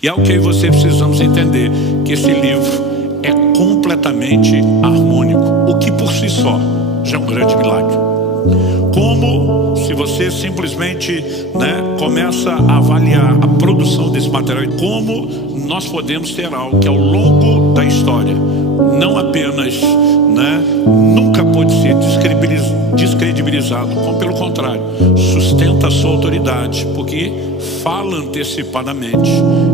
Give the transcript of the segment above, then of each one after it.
E é o que você precisamos entender, que esse livro é completamente harmônico, o que por si só já é um grande milagre. Como se você simplesmente começa a avaliar a produção desse material, como nós podemos ter algo que ao longo da história não apenas nunca pode ser descredibilizado, como pelo contrário, sustenta a sua autoridade, porque fala antecipadamente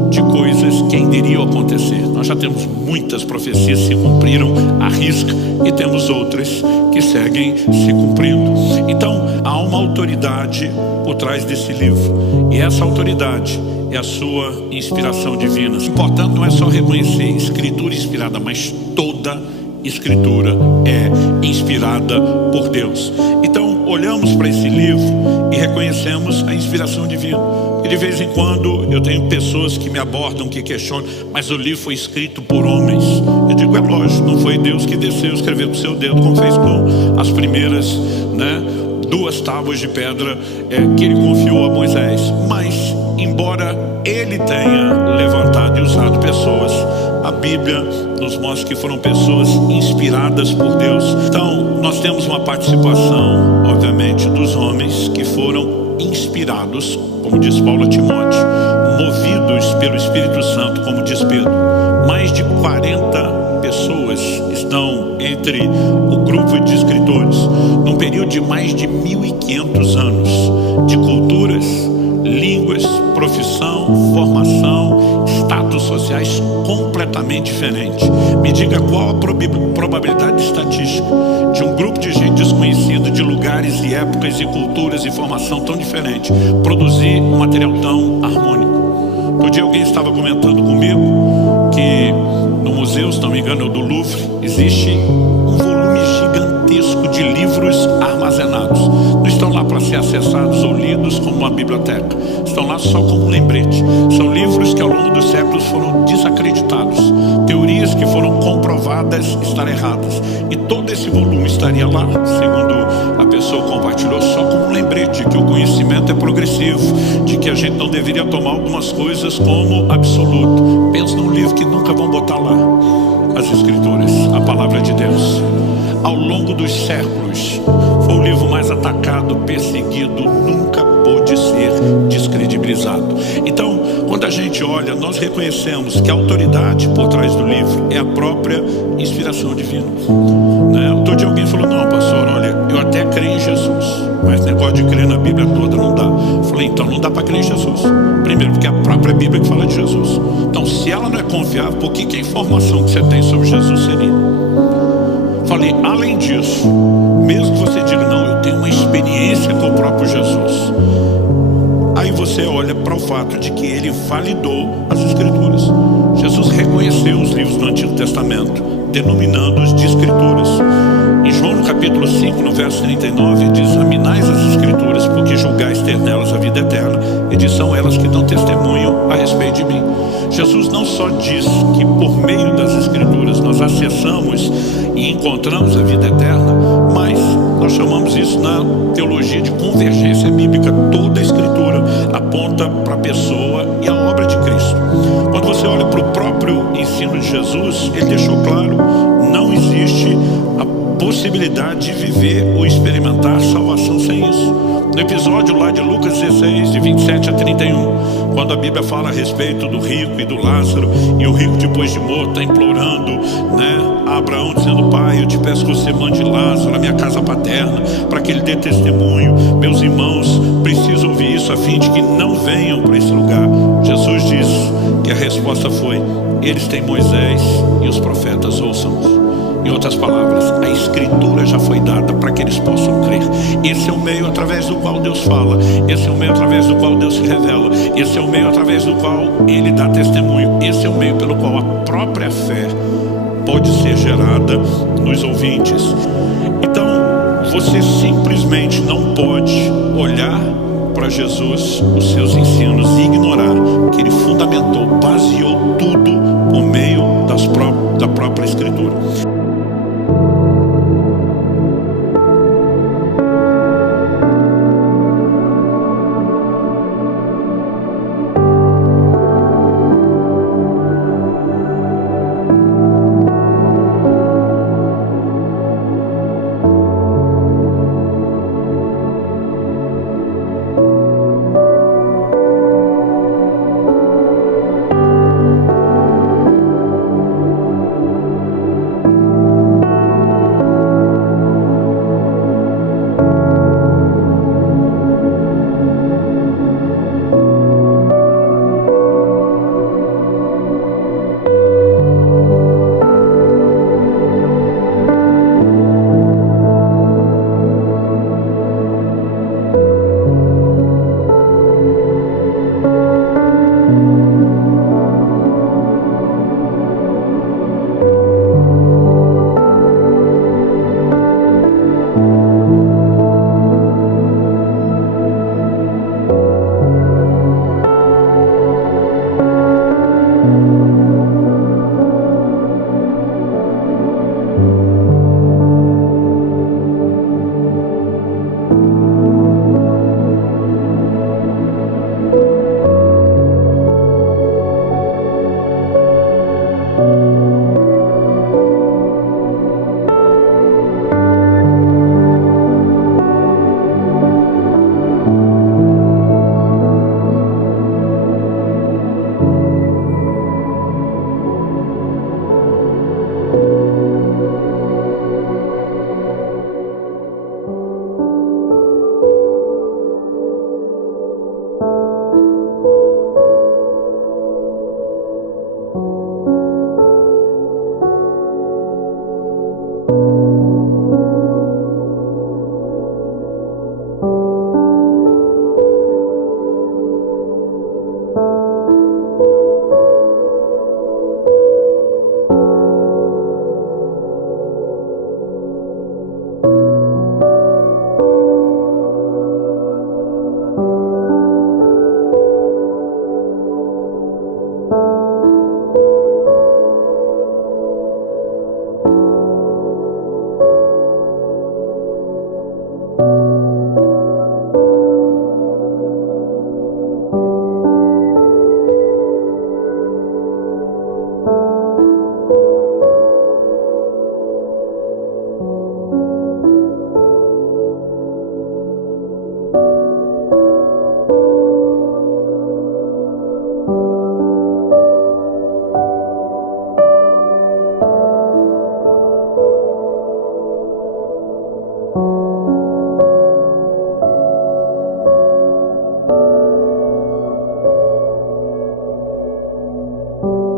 de coisas que ainda iriam acontecer. Nós já temos muitas profecias que se cumpriram à risca e temos outras que seguem se cumprindo. Então há uma autoridade por trás desse livro, e essa autoridade é a sua inspiração divina. O importante não é só reconhecer escritura inspirada, mas toda escritura é inspirada por Deus. Então olhamos para esse livro e reconhecemos a inspiração divina. E de vez em quando eu tenho pessoas que me abordam, que questionam: mas o livro foi escrito por homens. Eu digo: é lógico, não foi Deus que desceu, escreveu com seu dedo, como fez com as primeiras 2 tábuas de pedra que ele confiou a Moisés. Mas embora ele tenha levantado e usado pessoas, a Bíblia nos mostra que foram pessoas inspiradas por Deus. Então nós temos uma participação, obviamente, dos homens que foram inspirados, como diz Paulo a Timóteo, movidos pelo Espírito Santo, como diz Pedro. Mais de 40 pessoas estão entre o grupo de escritores, num período de mais de 1500 anos, de culturas, línguas, profissão, formação, status sociais completamente diferentes. Me diga qual a probabilidade estatística de um grupo de gente desconhecida, de lugares e épocas e culturas e formação tão diferente, produzir um material tão harmônico. Outro dia alguém estava comentando comigo que no museu, se não me engano, do Louvre, existe um volume gigantesco de livros armazenados. Não estão lá para ser acessados ou lidos como uma biblioteca. Estão lá só como um lembrete. São livros que ao longo dos séculos foram desacreditados. Teorias que foram comprovadas estar erradas. E todo esse volume estaria lá, segundo a pessoa compartilhou, só como um lembrete de que o conhecimento é progressivo, de que a gente não deveria tomar algumas coisas como absoluto. Pensa num livro que nunca vão botar lá as escrituras, a palavra de Deus. Ao longo dos séculos, foi o livro mais atacado, perseguido, nunca pôde ser descredibilizado. Então, quando a gente olha, nós reconhecemos que a autoridade por trás do livro é a própria inspiração divina. Outro dia alguém falou: não, pastor, olha, eu até creio em Jesus, mas negócio de crer na Bíblia toda não dá. Eu falei: então não dá para crer em Jesus. Primeiro, porque é a própria Bíblia que fala de Jesus. Então, se ela não é confiável, por que a informação que você tem sobre Jesus seria? Falei: além disso, mesmo que você diga: não, eu tenho uma experiência com o próprio Jesus, aí você olha para o fato de que ele validou as escrituras. Jesus reconheceu os livros do Antigo Testamento, denominando-os de escrituras. Em João, no capítulo 5, no verso 39, diz: examinais as escrituras, porque julgais ter nelas a vida eterna, e diz: são elas que dão testemunho a respeito de mim. Jesus não só diz que por meio das escrituras nós acessamos e encontramos a vida eterna, mas nós chamamos isso na teologia de convergência bíblica. Toda a escritura aponta para a pessoa e a obra de Cristo. Quando você olha para o próprio ensino de Jesus, ele deixou claro: não existe a possibilidade de viver ou experimentar salvação sem isso. No episódio lá de Lucas 16, de 27 a 31, quando a Bíblia fala a respeito do rico e do Lázaro, e o rico depois de morto está implorando a Abraão, dizendo: pai, eu te peço que você mande Lázaro à minha casa paterna, para que ele dê testemunho. Meus irmãos precisam ouvir isso, a fim de que não venham para esse lugar. Jesus diz que a resposta foi: eles têm Moisés e os profetas, ouçam-nos. Em outras palavras, a escritura já foi dada para que eles possam crer. Esse é o meio através do qual Deus fala. Esse é o meio através do qual Deus se revela. Esse é o meio através do qual ele dá testemunho. Esse é o meio pelo qual a própria fé pode ser gerada nos ouvintes. Então, você simplesmente não pode olhar para Jesus, os seus ensinos, e ignorar que ele fundamentou, baseou tudo por meio da própria escritura. Música